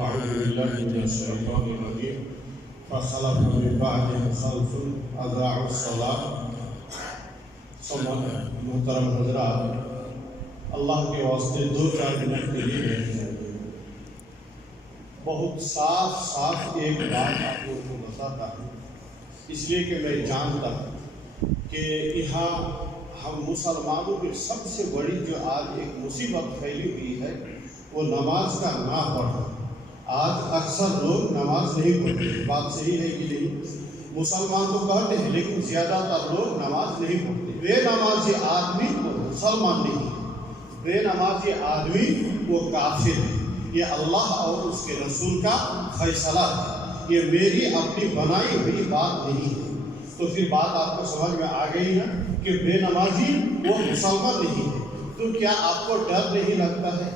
أعوذ بالله من الشيطان الرجيم فخلف من بعدهم خلف أضاعوا الصلاة محترم حضرات، اللہ کے واسطے 2-4 منٹ کے لیے بیٹھ جائیں۔ بہت صاف ایک بات آپ لوگوں کو بتاتا ہوں، اس لیے کہ میں جانتا ہوں کہ یہاں ہم مسلمانوں کی سب سے بڑی جو آج ایک مصیبت پھیلی ہوئی ہے وہ نماز کا نہ پڑھنا۔ آج اکثر لوگ نماز نہیں پڑھتے، بات صحیح ہے کہ نہیں؟ مسلمان تو کہتے ہیں لیکن زیادہ تر لوگ نماز نہیں پڑھتے۔ بے نمازی آدمی وہ مسلمان نہیں ہے، بے نمازی آدمی وہ کافر ہے۔ یہ اللہ اور اس کے رسول کا فیصلہ ہے، یہ میری اپنی بنائی ہوئی بات نہیں ہے۔ تو پھر بات آپ کو سمجھ میں آ گئی نا کہ بے نمازی وہ مسلمان نہیں ہے۔ تو کیا آپ کو ڈر نہیں لگتا ہے؟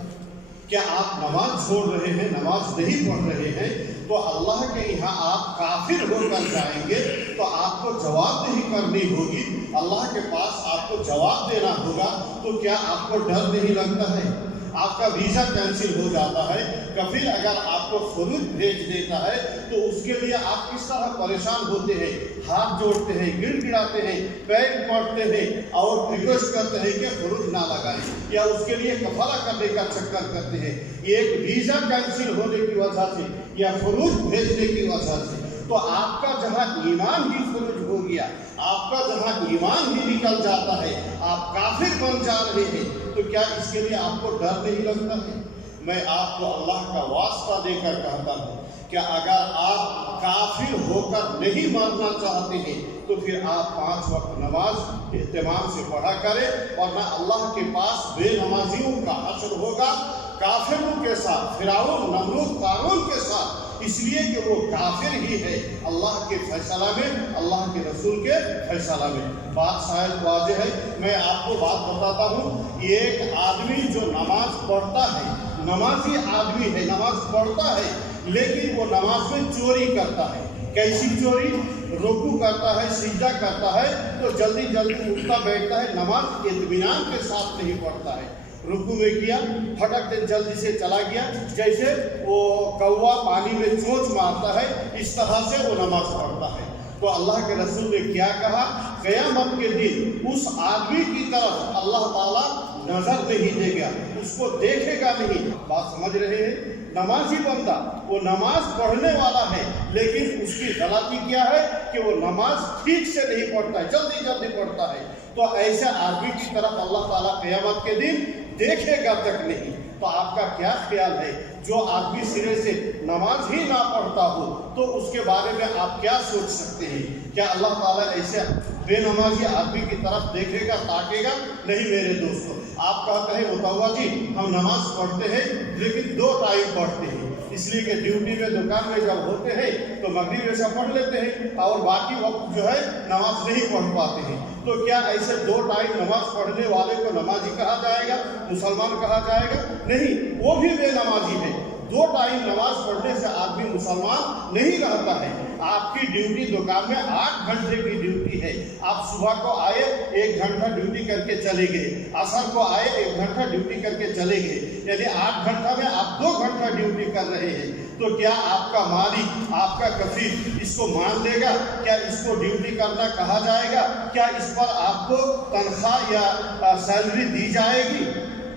کیا آپ نماز چھوڑ رہے ہیں، نماز نہیں پڑھ رہے ہیں تو اللہ کے یہاں آپ کافر ہو کر جائیں گے تو آپ کو جواب نہیں کرنی ہوگی، اللہ کے پاس آپ کو جواب دینا ہوگا۔ تو کیا آپ کو ڈر نہیں لگتا ہے؟ آپ کا ویزا کینسل ہو جاتا ہے، کفیل اگر آپ کو خروج بھیج دیتا ہے تو اس کے لیے آپ کس طرح پریشان ہوتے ہیں، ہاتھ جوڑتے ہیں، گڑ گڑاتے ہیں، پیر پڑتے ہیں اور ریکویسٹ کرتے ہیں کہ خروج نہ لگائیں، یا اس کے لیے کفالہ کرنے کا چکر کرتے ہیں۔ ایک ویزا کینسل ہونے کی وجہ سے یا خروج بھیجنے کی وجہ سے تو آپ کا جہاں ایمان ہی خروج ہو گیا، آپ کا جہاں ایمان ہی نکل جاتا ہے، آپ کافر بن جا رہے ہیں، تو کیا اس کے لیے آپ کو ڈر نہیں لگتا ہے؟ میں آپ کو اللہ کا واسطہ دے کر کہتا ہوں کہ اگر آپ کافر ہو کر نہیں مرنا چاہتے ہیں تو پھر آپ 5 وقت نماز اہتمام سے پڑھا کریں، ورنہ اللہ کے پاس بے نمازیوں کا حشر ہوگا، کافروں کے ساتھ، فرعون نمرود قارون کے ساتھ، اس لیے کہ وہ کافر ہی ہے اللہ کے فیصلہ میں، اللہ کے رسول کے فیصلہ میں۔ بات شاید واضح ہے، میں آپ کو بات بتاتا ہوں۔ ایک آدمی جو نماز پڑھتا ہے، نمازی آدمی ہے، نماز پڑھتا ہے لیکن وہ نماز میں چوری کرتا ہے۔ کیسی چوری؟ رکوع کرتا ہے، سجدہ کرتا ہے تو جلدی اٹھتا بیٹھتا ہے، نماز اطمینان کے ساتھ نہیں پڑھتا ہے۔ رکوع میں کیا، پھٹک دے جلدی سے چلا گیا، جیسے وہ کوا پانی میں چونچ مارتا ہے، اس طرح سے وہ نماز پڑھتا ہے۔ تو اللہ کے رسول نے کیا کہا؟ قیامت کے دن اس آدمی کی طرف اللہ تعالیٰ نظر نہیں دے گا، اس کو دیکھے گا نہیں۔ بات سمجھ رہے ہیں؟ نمازی بندہ وہ نماز پڑھنے والا ہے لیکن اس کی غلطی کیا ہے کہ وہ نماز ٹھیک سے نہیں پڑھتا ہے، جلدی پڑھتا ہے۔ تو ایسے آدمی کی طرف اللہ تعالیٰ قیامت کے دن دیکھے گا تک نہیں۔ تو آپ کا کیا خیال ہے؟ جو آدمی سرے سے نماز ہی نہ پڑھتا ہو تو اس کے بارے میں آپ کیا سوچ سکتے ہیں؟ کیا اللہ تعالیٰ ایسے بے نمازی آدمی کی طرف دیکھے گا، تاکے گا؟ نہیں میرے دوستو۔ آپ کہتے ہیں متوا جی ہم نماز پڑھتے ہیں لیکن 2 ٹائم پڑھتے ہیں، اس لیے کہ ڈیوٹی میں، دکان میں جب ہوتے ہیں تو مغرب ایسا پڑھ لیتے ہیں اور باقی وقت جو ہے نماز نہیں پڑھ پاتے ہیں۔ تو کیا ایسے 2 ٹائم نماز پڑھنے والے کو نمازی کہا جائے گا، مسلمان کہا جائے گا؟ نہیں، وہ بھی بے نمازی ہے۔ 2 ٹائم نماز پڑھنے سے آدمی مسلمان نہیں رہتا ہے۔ آپ کی ڈیوٹی دکان میں 8 گھنٹے کی ڈیوٹی ہے، آپ صبح کو آئے 1 گھنٹہ ڈیوٹی کر کے چلے گئے، عصر کو آئے 1 گھنٹہ ڈیوٹی کر کے چلے گئے، یعنی 8 گھنٹہ میں آپ 2 گھنٹہ ڈیوٹی کر رہے ہیں۔ تو کیا آپ کا مالک، آپ کا کفیل اس کو مان لے گا؟ کیا اس کو ڈیوٹی کرنا کہا جائے گا؟ کیا اس پر آپ کو تنخواہ یا سیلری دی جائے گی؟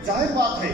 ظاہر بات ہے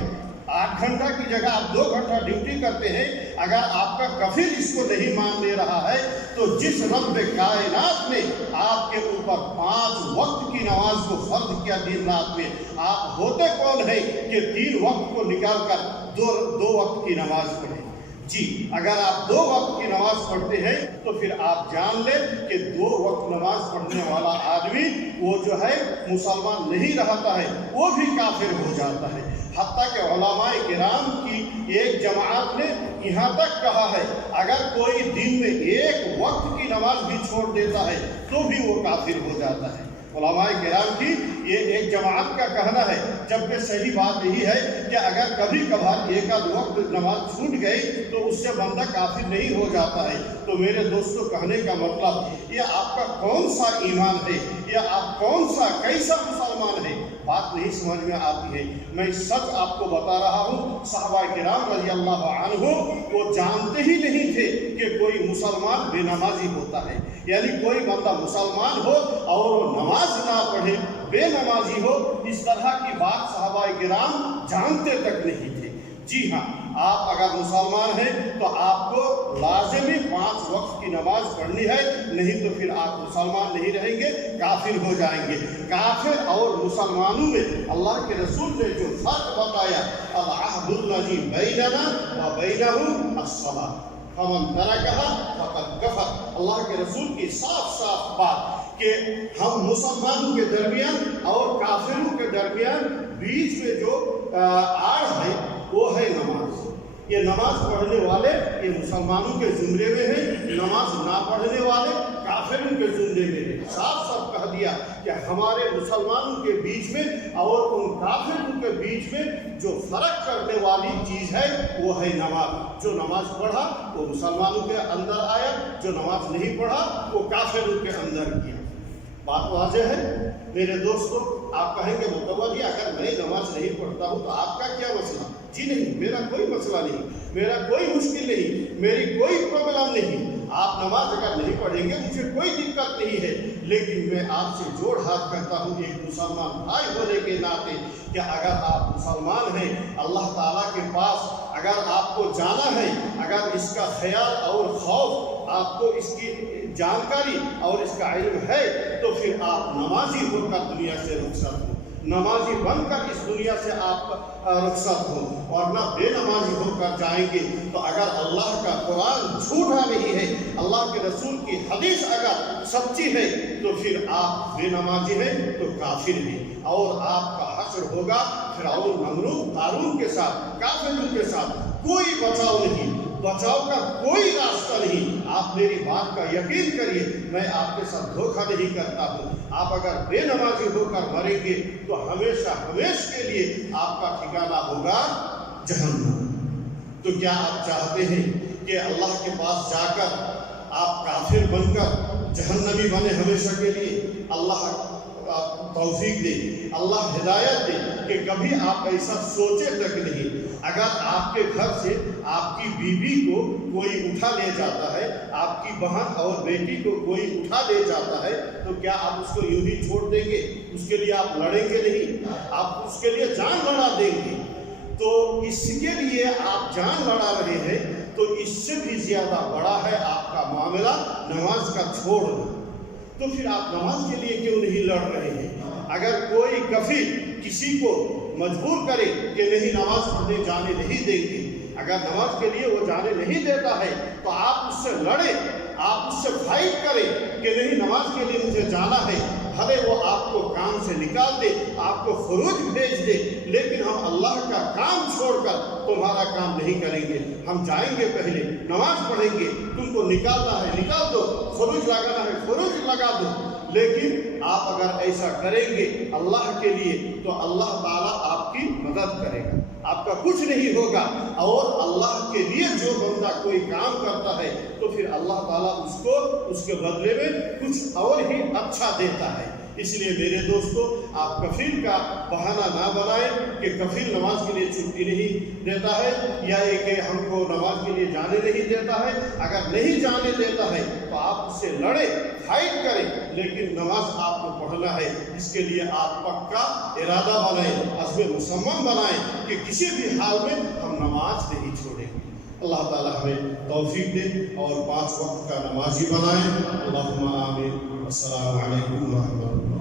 8 گھنٹہ کی جگہ آپ 2 گھنٹہ ڈیوٹی کرتے ہیں۔ اگر آپ کا کفیل اس کو نہیں مان لے رہا ہے تو جس رب کائنات نے آپ کے اوپر 5 وقت کی نماز کو فرض کیا دن رات میں، آپ ہوتے کون ہیں کہ 3 وقت کو نکال کر 2 وقت کی نماز پڑھیں؟ جی اگر آپ 2 وقت کی نماز پڑھتے ہیں تو پھر آپ جان لیں کہ 2 وقت نماز پڑھنے والا آدمی وہ جو ہے مسلمان نہیں رہتا ہے، وہ بھی کافر ہو جاتا ہے۔ حتیٰ کہ علماء کرام کی ایک جماعت نے یہاں تک کہا ہے اگر کوئی دن میں 1 وقت کی نماز بھی چھوڑ دیتا ہے تو بھی وہ کافر ہو جاتا ہے۔ علماء کرام کی یہ ایک جماعت کا کہنا ہے، جبکہ صحیح بات یہی ہے کہ اگر کبھی کبھار 1 آدھ وقت نماز چھوٹ گئی تو اس سے بندہ کافر نہیں ہو جاتا ہے۔ تو میرے دوستو کہنے کا مطلب یہ آپ کا کون سا ایمان ہے، یا آپ کون سا کیسا مسلمان ہے؟ بات نہیں سمجھ میں آتی ہے۔ میں سچ آپ کو بتا رہا ہوں، صحابہ کرام رضی اللہ عنہ وہ جانتے ہی نہیں تھے کہ کوئی مسلمان بے نمازی ہوتا ہے، یعنی کوئی بندہ مسلمان ہو اور وہ نماز نہ پڑھے، بے نمازی ہو، اس طرح کی بات صحابہ کرام جانتے تک نہیں تھے۔ جی ہاں، آپ اگر مسلمان ہیں تو آپ کو لازمی 5 وقت کی نماز پڑھنی ہے، نہیں تو پھر آپ مسلمان نہیں رہیں گے، کافر ہو جائیں گے۔ کافر اور مسلمانوں میں اللہ کے رسول نے جو فرق بتایا، العہد الذی بیننا و بینہم الصلاۃ فمن ترکها فقد کفر، اللہ کے رسول کی صاف صاف بات کہ ہم مسلمانوں کے درمیان اور کافروں کے درمیان بیچ میں جو آڑ ہے وہ ہے نماز۔ یہ نماز پڑھنے والے یہ مسلمانوں کے زمرے میں ہیں، نماز نہ پڑھنے والے کافروں کے زمرے میں ہیں۔ صاف صاف کہہ دیا کہ ہمارے مسلمانوں کے بیچ میں اور ان کافروں کے بیچ میں جو فرق کرنے والی چیز ہے وہ ہے نماز۔ جو نماز پڑھا وہ مسلمانوں کے اندر آیا، جو نماز نہیں پڑھا وہ کافروں کے اندر کیا۔ بات واضح ہے میرے دوستو۔ آپ کہیں گے متولی اگر میں نماز نہیں پڑھتا ہوں تو آپ کا کیا مسئلہ؟ جی نہیں، میرا کوئی مسئلہ نہیں، میرا کوئی مشکل نہیں، میری کوئی پرابلم نہیں۔ آپ نماز اگر نہیں پڑھیں گے مجھے کوئی دقت نہیں ہے، لیکن میں آپ سے جوڑ ہاتھ کرتا ہوں ایک مسلمان بھائی ہونے کے ناطے کہ اگر آپ مسلمان ہیں، اللہ تعالیٰ کے پاس اگر آپ کو جانا ہے، اگر اس کا خیال اور خوف آپ کو اس کی جانکاری اور اس کا علم ہے تو پھر آپ نمازی ہو کر دنیا سے رخصت ہو، نمازی بن کر اس دنیا سے آپ رخصت ہو، ورنہ بے نمازی ہو کر جائیں گے تو اگر اللہ کا قرآن جھوٹا نہیں ہے، اللہ کے رسول کی حدیث اگر سچی ہے تو پھر آپ بے نمازی ہیں تو کافر ہیں، اور آپ کا حشر ہوگا فرعون، نمرود، قارون کے ساتھ، کافروں کے ساتھ۔ کوئی بچاؤ نہیں، بچاؤ کا کوئی راستہ نہیں۔ آپ میری بات کا یقین کریے، میں آپ کے ساتھ دھوکہ نہیں کرتا ہوں۔ آپ اگر بے نمازی ہو کر مریں گے تو ہمیشہ ہمیشہ کے لیے آپ کا ٹھکانہ ہوگا جہنم۔ تو کیا آپ چاہتے ہیں کہ اللہ کے پاس جا کر آپ کافر بن کر جہنمی بنے ہمیشہ کے لیے؟ اللہ توفیق دے، اللہ ہدایت دے کہ کبھی آپ ایسا سوچے تک نہیں۔ اگر آپ کے گھر سے آپ کی بیوی کو کوئی اٹھا لے جاتا ہے، آپ کی بہن اور بیٹی کو کوئی اٹھا لے جاتا ہے تو کیا آپ اس کو یوں ہی چھوڑ دیں گے؟ اس کے لیے آپ لڑیں گے نہیں، آپ اس کے لیے جان لڑا دیں گے۔ تو اس کے لیے آپ جان لڑا رہے ہیں تو اس سے بھی زیادہ بڑا ہے آپ کا معاملہ نماز کا چھوڑنا۔ تو پھر آپ نماز کے لیے کیوں نہیں لڑ رہے ہیں؟ اگر کوئی کفیل کسی کو مجبور کرے کہ نہیں نماز پڑھنے جانے نہیں دیں گے، اگر نماز کے لیے وہ جانے نہیں دیتا ہے تو آپ اس سے لڑیں، آپ اس سے فائٹ کریں کہ نہیں نماز کے لیے مجھے جانا ہے، بھلے وہ آپ کو کام سے نکال دے، آپ کو خروج بھیج دے، لیکن ہم اللہ کا کام چھوڑ کر تمہارا کام نہیں کریں گے۔ ہم جائیں گے، پہلے نماز پڑھیں گے، تم کو نکالنا ہے نکال دو، خروج لگانا ہے خروج لگا دو۔ لیکن آپ اگر ایسا کریں گے اللہ کے لیے تو اللہ تعالیٰ آپ کی مدد کرے گا، آپ کا کچھ نہیں ہوگا۔ اور اللہ کے لیے جو بندہ کوئی کام کرتا ہے تو پھر اللہ تعالیٰ اس کو اس کے بدلے میں کچھ اور ہی اچھا دیتا ہے۔ اس لیے میرے دوستو، آپ کفیل کا بہانہ نہ بنائیں کہ کفیل نماز کے لیے چھٹی نہیں دیتا ہے، یا یہ کہ ہم کو نماز کے لیے جانے نہیں دیتا ہے۔ اگر نہیں جانے دیتا ہے تو آپ اس سے لڑیں، فائٹ کریں، لیکن نماز آپ کو پڑھنا ہے۔ اس کے لیے آپ پکا ارادہ بنائیں، عزم مصمم بنائیں کہ کسی بھی حال میں ہم نماز نہیں چھوڑیں گے۔ اللہ تعالیٰ ہمیں توفیق دے اور 5 وقت کا نمازی بنائیں۔ اللہم آمین۔ السلام علیکم ورحمۃ اللہ۔